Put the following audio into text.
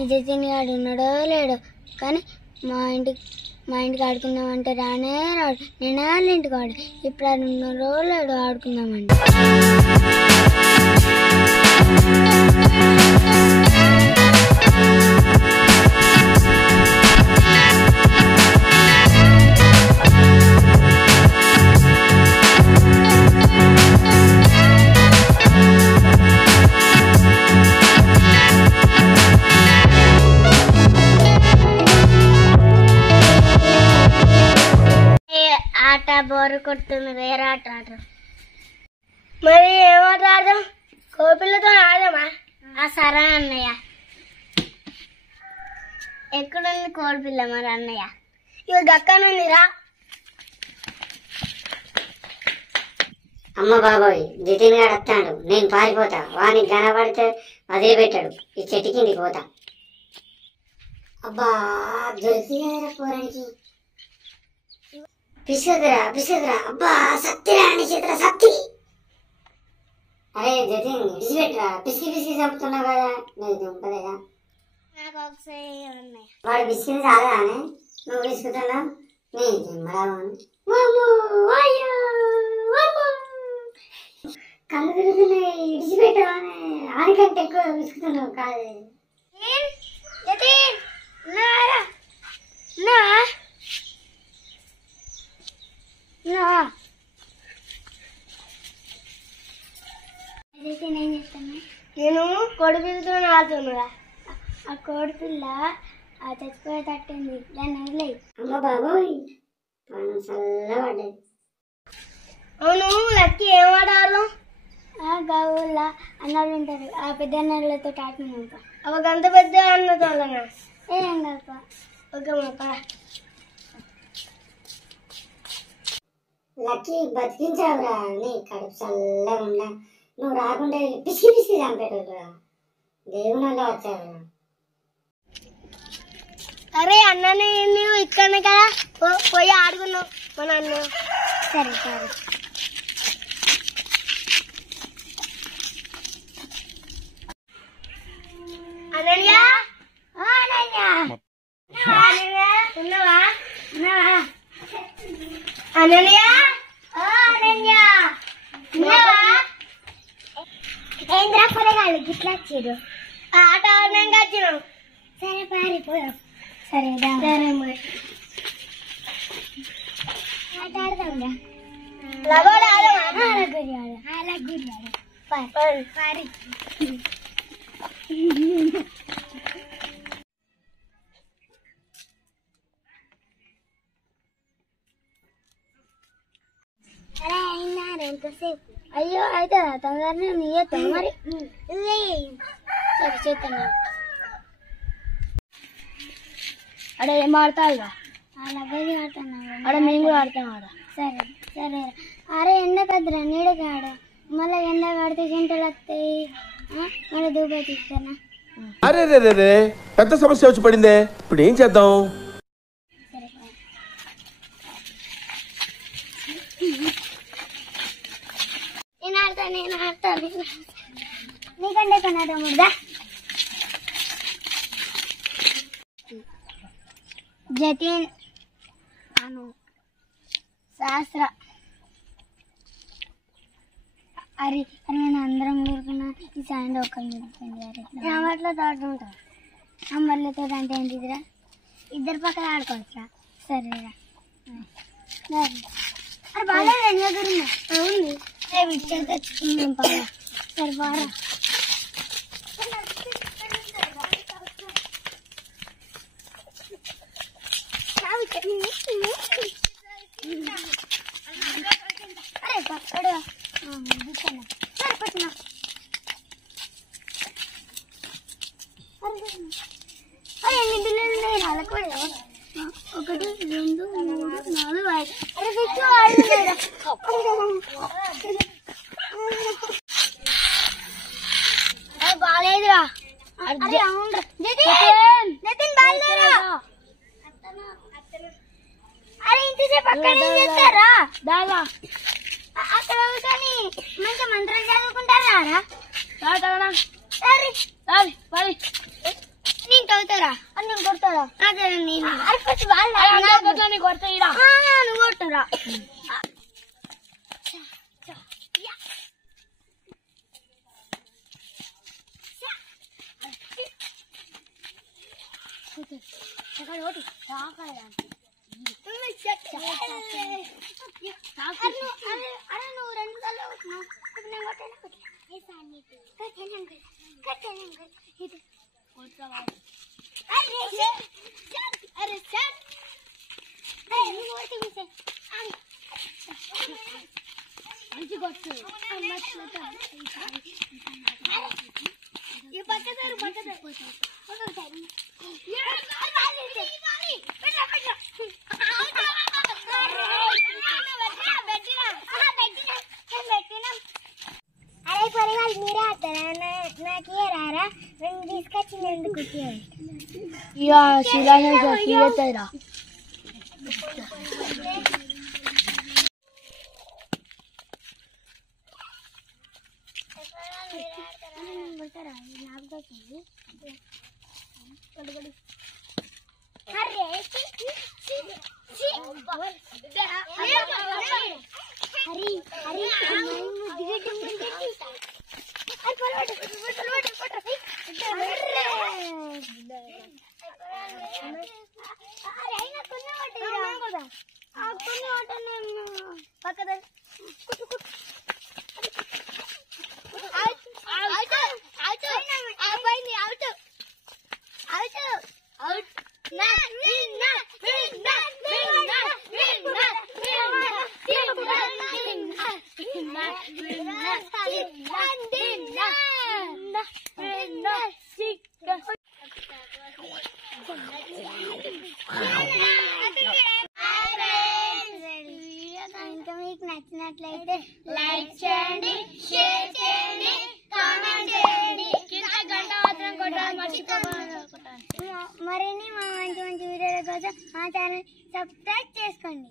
ఈ జతిన్ గాడు ఉన్నాడో లేడు కానీ మా ఇంటికి ఆడుకుందామంటే రానే రాడు. నేను వాళ్ళ ఇంటికి వాడు ఇప్పుడు అది ఉన్నాడో లేడు ఆడుకుందామంటే. ఆట బోరు కొడుతుంది, వేరే ఆట ఆట. మరి ఏమాట ఆడదాం? కోపిల్లతో ఆడదామా? సరే అన్నయ్య. ఎక్కడుంది కోడిపిల్ల మరి అన్నయ్య? ఇవి దక్కనుందిరా. అమ్మ బాబోయ్, జతిన్ గారు వస్తాడు, నేను పారిపోతా. వానికి కనబడితే వదిలిపెట్టాడు, ఈ చెట్టు కిందికి పోతా. అబ్బా దొరికిందిరా పోరానికి. పిసుకురా అబ్బా సత్తిరా అని చేతురా సత్తి. అరే జతిన్ విడిచిపెట్టరా, పిసికి చంపుతున్నావు కదా. నేను చంపలేదా? వాడు బిస్కిని చాలా అని నువ్వు విసుకుతున్నావు. నేను జమ్మరావు కళ్ళు తిరుగుతున్నాయి, విడిచిపెట్టవానే. ఆడికంటే ఎక్కువ విసుకుతున్నావు కాదు. నేను కోడిపిల్లతో ఆడుతున్నా. ఆ కోడిపిల్ల చచ్చిపోయే తట్టింది, దాన్ని వదిలేయి. అమ్మ బాబోయ్ చల్లబడ్డది. అవును లక్కి ఏం ఆడాలి? గౌళ్ళ అన్నలు ఉంటారు, ఆ పెద్ద అన్నలతో ఆడుతున్నాం. అవ గంత పెద్ద అన్నతో ఏం కాక ఓకే మాప. లక్కీ బతికించావురా, నీ కడుపు చల్లగా ఉండా. నువ్వు రాకుండా పిసికి చంపేటోడురా, దేవునిలో వచ్చావురా. అరే అన్నని నువ్వు ఇక్కడ కదా పోయి ఆడుకున్నావు మన అన్న. సరే సరే అనన్య, ఉన్నావా? అనన్య ఏంద్రా పొరగాలి గిట్లా వచ్చారు? ఆట ఆడినాక వచ్చినాం. సరే పారిపోయాం. సరే సరే మరి ఆట ఆడదాంగా. లగోడు ఆడమా? గురి ఆడ పారి. అరే అయినారు ఎంతసేపు? అయ్యో అయితే తొందరనే నీయొద్దాం మరి. సరే చేస్తాను. అడే ఏం ఆడతావుగా? అలాగే ఆడుతున్నా. అక్కడ మేము కూడా ఆడతాం ఆడ. సరే సరే. అరే ఎండకద్దురా, నీడకి ఆడ. మళ్ళీ ఎండకు ఆడితే గంటలు వస్తాయి, మళ్ళీ దూపాయి తీస్తానా? అరే రే రే పెద్ద సమస్య వచ్చి పడిందే, ఇప్పుడు ఏం చేద్దాం? నేను ఆడతాను నీకంటే కొన్నాడముదా. జతిన్ అను శాస్త్ర అరే అరే నేను అందరం ఊరుకున్నా. ఈ సాయంత్రం ఒక్కరిని నెంబర్లతో ఆడుతుంటా. నెంబర్లతో అంటే ఏంటిదిరా? ఇద్దరు పక్కన ఆడుకోవచ్చురా. సరేరా. అరే బాగాలేదు ఎన్ని దగ్గర ఉంది. విడిచేది తెచ్చుకుందాం బాగా. సరే బాగా. అరే పక్కడు సరే పట్టినా. అరే ఎన్ని బిల్లులు ఉన్నాయి? వాళ్ళకు ఒకటి 2 3 4 5. అరే ఫిక్స్ ఆడుతున్నారా? బాగాలేదురా. అరే అవునరా నితిన్ బాగాలేరా? అరే ఇంతసేపు అక్కడ ఏం చేస్తారా? దాదా అక్కడ కూర్చొని మంచి మంత్రాలు చదువుకుంటారా? సరే నేను కొడతారా నేను కొడతారా అదే నేను కొడతా నువ్వు కొట్టరా నువ్వు 2 సార్లు అరే పొరగాలు మీరే ఆడతారా నాకు రారా రెండు తీసుకొచ్చినందుకు ఇక శిలారా ఇంకా మీకు నచ్చినట్లయితే లైక్ చేయండి, షేర్ చేయండి, కామెంట్ చేయండి, కింద గంట మాత్రం కొట్టాలి మర్చిపోకండి. మరిన్ని మా మంచి మంచి వీడియోల కోసం మా ఛానల్ సబ్స్క్రైబ్ చేసుకోండి.